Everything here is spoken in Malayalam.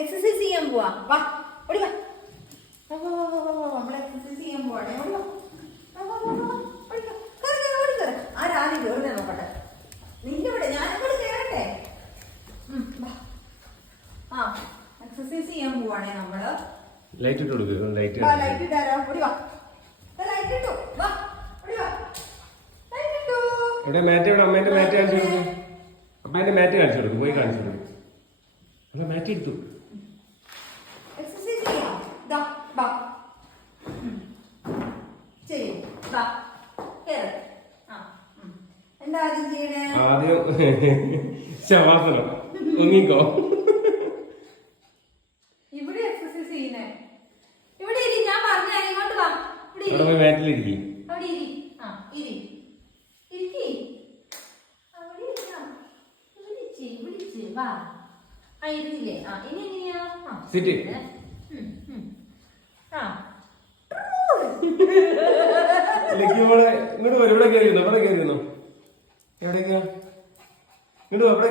എക്സസൈസ് ചെയ്യാൻ പോവാ. വാ ഓടി വാ. നമ്മൾ എക്സസൈസ് ചെയ്യാൻ പോവാണേ. ഓടി വാ. ആരാദ്യം കയറുന്നേ നോക്കട്ടെ. നിന്റെ ഇവിടെ ഞാനിവിടെ കയറട്ടെ. ആ എക്സസൈസ് ചെയ്യാൻ പോവാണേ നമ്മള്. ലൈറ്റ് ഇട്ട് കൊടുക്കുക. ലൈറ്റ് ഇട്ടാരോ. ഓടി വാ. ലൈറ്റ് ഇട്ടു. വാ ഓടി വാ. ലൈറ്റ് ഇട്ടു. ഇവിടെ മാറ്റ്, ഇവിടെ അമ്മേന്റെ മാറ്റ് കാണിച്ചു കൊടുക്കും. അമ്മേന്റെ മാറ്റ് കാണിച്ചു കൊടുക്കും. പോയി കാണിച്ചു കൊടുക്കും. അല്ല മാറ്റ് എടുത്തു. എക്സസൈസ് ചെയ്യാം. ദാ വാ. ചെയ്യും. വാ കേറ്. എന്താ ആദ്യം ചെയ്യണേ? ആദ്യം ശവാസനം. ഒന്നിക്കോ. ഇവിടെ എക്സസൈസ് ചെയ്യുന്നേ. ഇവിടെ ഇരി. ഞാൻ പറഞ്ഞ ഇങ്ങോട്ട് വാ. അവിടെ മാറ്റിലിരിക്കും. അവിടെ ഇരി. ആ ഇരി. ഇരിക്കി. അവിടെ ഇരിക്കാം. വിളിച്ച് വാ. ആ ഇരുന്നില്ലേ? ആ ഇനി എങ്ങനെയാ? സിറ്റ്. ആ ഇങ്ങോട്ട് വരും. ഇവിടെ കയറിയുന്നോ? ഇവിടെ കയറിയുന്നോ? എവിടേക്കാ? ഇങ്ങോട്ട് അവിടെ